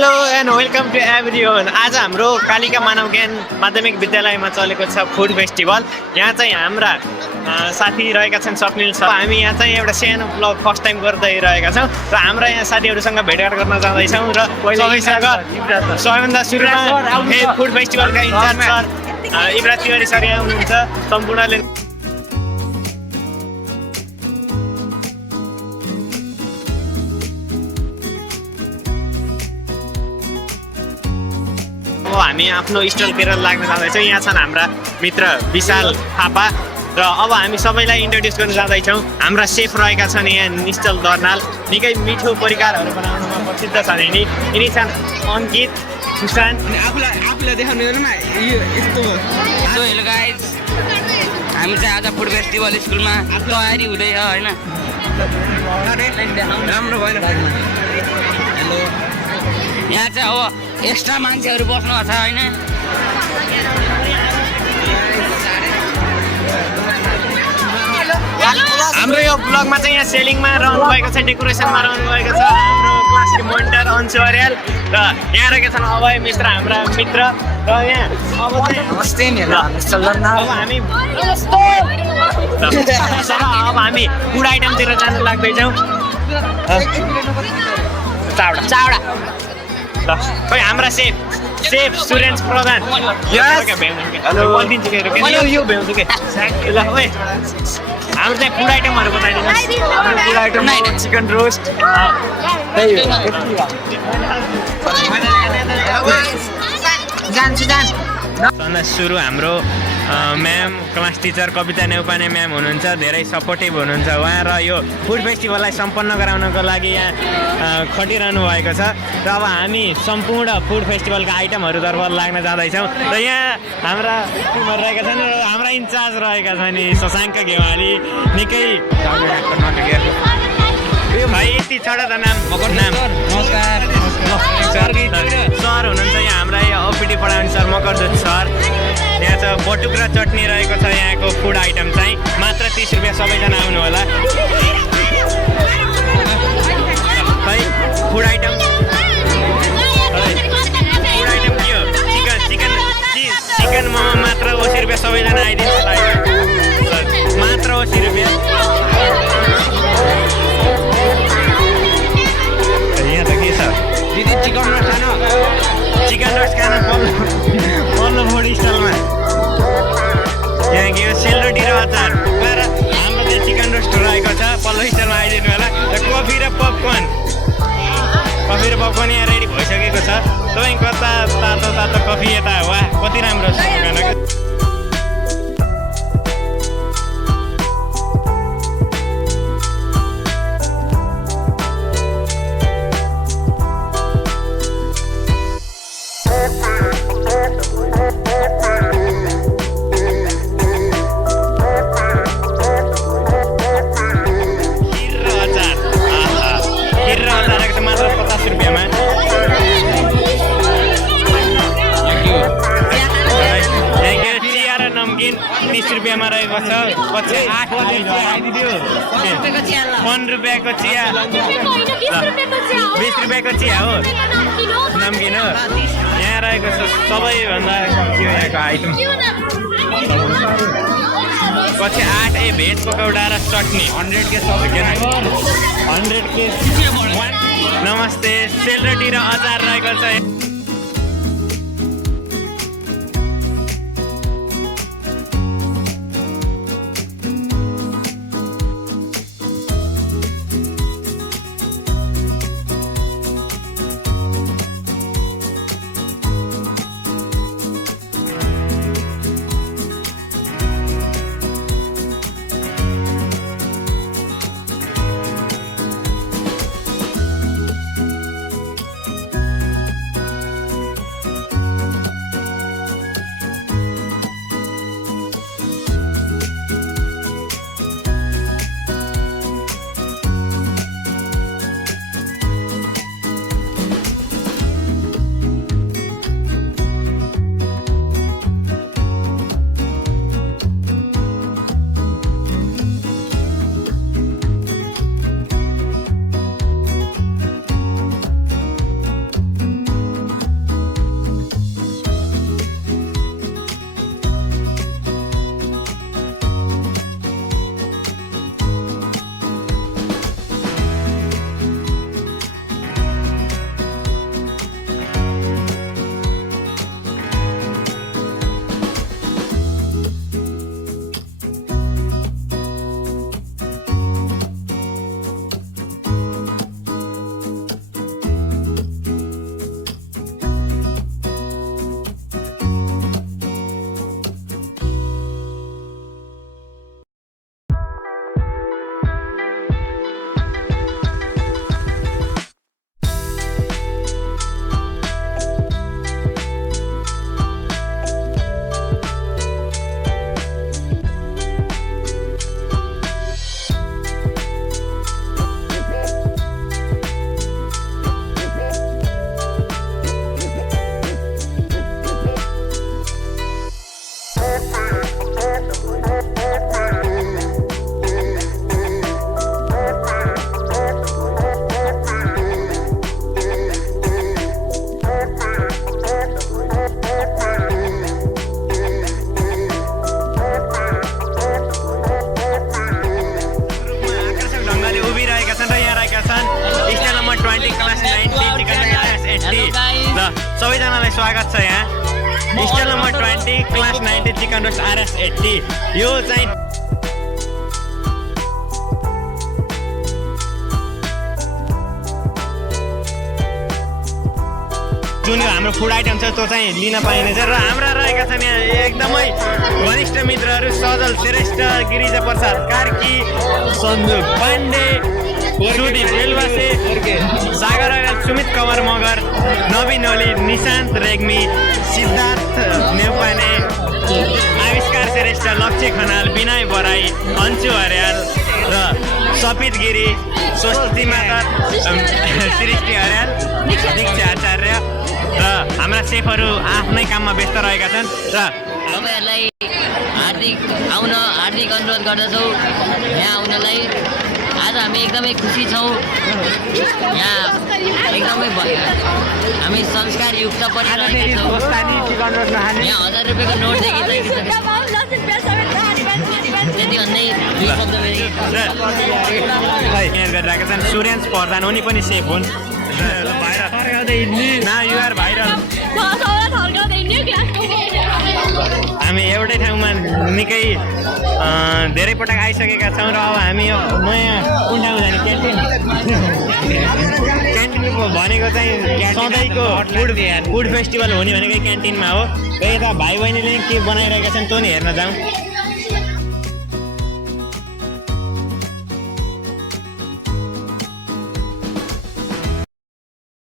Hello and welcome to everyone. आज हाम्रो कालिका मानव ज्ञान माध्यमिक विद्यालयमा चलेको छ फुड फेस्टिभल। यहाँ चाहिँ हाम्रा साथी रहेका छन् स्वप्निल सर। हामी यहाँ चाहिँ एउटा सानो ब्लग फर्स्ट टाइम गर्दै रहेका छौँ र हाम्रा यहाँ साथीहरूसँग भेटघाट गर्न जाँदैछौँ र सबैसँग सबैभन्दा सुरुमा फुड फेस्टिभलका incharge sir Ibrat Tiwari sir यहाँ हुनुहुन्छ। सम्पूर्णले हामी आफ्नो स्टलतिर लाग्न जाँदैछौँ। यहाँ छन् हाम्रा मित्र विशाल थापा र अब हामी सबैलाई इन्ट्रोड्युस गर्न जाँदैछौँ। हाम्रा सेफ रहेका छन् यहाँ निश्चल दर्नाल, निकै मिठो परिकारहरू बनाउनुमा प्रसिद्ध छन् यिनी छन् अङ्कित सुशान्त। आफूलाई देखाउनु न यो यस्तो हो। हेलो गाइज, हामी चाहिँ आज फुड फेस्टिभल स्कुलमा तयारी हुँदैछ होइन। राम्रो भएन। हेलो, यहाँ चाहिँ अब एक्स्ट्रा मान्छेहरू बस्नु छ होइन। हाम्रो यो ब्लगमा चाहिँ यहाँ सेलिङमा रहनु भएको छ, डेकोरेसनमा रहनु भएको छ हाम्रो क्लासको मोनिटर अन्सु अर्याल र यहाँ रहेका छन् अभय मिश्र हाम्रा मित्र। र यहाँ अब हामी फुड आइटमतिर जान लाग्दैछौँ। चावडा चावडा खै हाम्रा सेफ सुरेन्ज प्रधान। हाम्रो चाहिँ फुड आइटमहरू बताइदिनुहोस्। फुड आइटम चिकन रोस्ट सुरु हाम्रो म्याम क्लास टिचर कविता नेउपाने म्याम हुनुहुन्छ, धेरै सपोर्टिभ हुनुहुन्छ उहाँ र यो फुड फेस्टिभललाई सम्पन्न गराउनको लागि यहाँ खटिरहनु भएको छ। र अब हामी सम्पूर्ण फुड फेस्टिभलका आइटमहरूतर्फ लाग्न जाँदैछौँ र यहाँ हाम्रा टिमहरू रहेका छन् र हाम्रा इन्चार्ज रहेका छन् नि शशाङ्क घेवाली। निकै यो भाइ यति छवटा नाम नमस्कार सर हुनुहुन्छ यहाँ हाम्रा ओपिडी पढाउने सर मकरजोत सर। यहाँ छ बटुक र चटनी रहेको छ। यहाँको फुड आइटम चाहिँ मात्र 30 रुपियाँ, सबैजना आउनु होला। खै फुड आइटम के हो? चिकन मोमो मात्र 80 रुपियाँ, सबैजना आइदिनु होला। मात्र 80 रुपियाँ। यहाँ त के छ दिदी चिकन रोस्ट खान पल्लो फुड स्टलमा। यहाँ के हो सेलरोटी र अचार र हाम्रो चाहिँ चिकन रोस्ट रहेको छ। पल्लो स्टलमा आइदिनु होला। र कफी र पपकर्न यहाँ रेडी भइसकेको छ। तपाईँको तातो कफी यता वा कति राम्रो छ। नमकिन 30 रुपियाँमा रहेको छ। पछि 8 आइदियो 15 रुपियाँको चिया, 20 रुपियाँको चिया हो नमकिन हो। यहाँ रहेको छ सबैभन्दा के यहाँको आइटम। पछि 8 भेज पकौडा र चटनी 100 के सब 100 के। नमस्ते, सेलरोटी र अचार रहेको छ। र सबैजनालाई स्वागत छ यहाँ stall number 20 class 90 chicken roast RS 80 यो चाहिँ जुन हाम्रो फुड आइटम छ त्यो चाहिँ लिन पाइनेछ र हाम्रा रहेका छन् यहाँ एकदमै घनिष्ठ मित्रहरू सजल श्रेष्ठ गिरिजा प्रसाद कार्की सन्दुक पाण्डे सुदीप बेलवासे सागर अगाल सुमित कमर मगर नवीन ओली निशान्त रेग्मी सिद्धार्थ नेउपाने आविष्कार श्रेष्ठ लक्ष्य खनाल विनय बराई अन्चु हरियाल र सपित गिरी स्वस्ति मातर सृष्टि हरियाल दीक्षा आचार्य र हाम्रा सेफहरू आफ्नै काममा व्यस्त रहेका छन् र तपाईँहरूलाई हार्दिक अनुरोध गर्दछौँ यहाँ आउनलाई आज हामी एकदमै खुसी छौँ यहाँ एकदमै हामी संस्कारयुक्त परिरहेका छौँ यहाँ 1000 रुपियाँको नोटदेखि त्यति भन्दै दुई शब्द गरिरहेका छन् सुर्यान्स प्रधान उनी पनि सेफ हुन् युआर भाइरल हामी एउटै ठाउँमा निकै धेरै पटक आइसकेका छौँ र अब हामी नयाँ कुन ठाउँ जाने क्यान्टिन भनेको चाहिँ सधैँको फुड फेस्टिभल हुने भनेकै क्यान्टिनमा हो र यता भाइ बहिनीले के बनाइरहेका छन् त्यो नि हेर्न जाउँ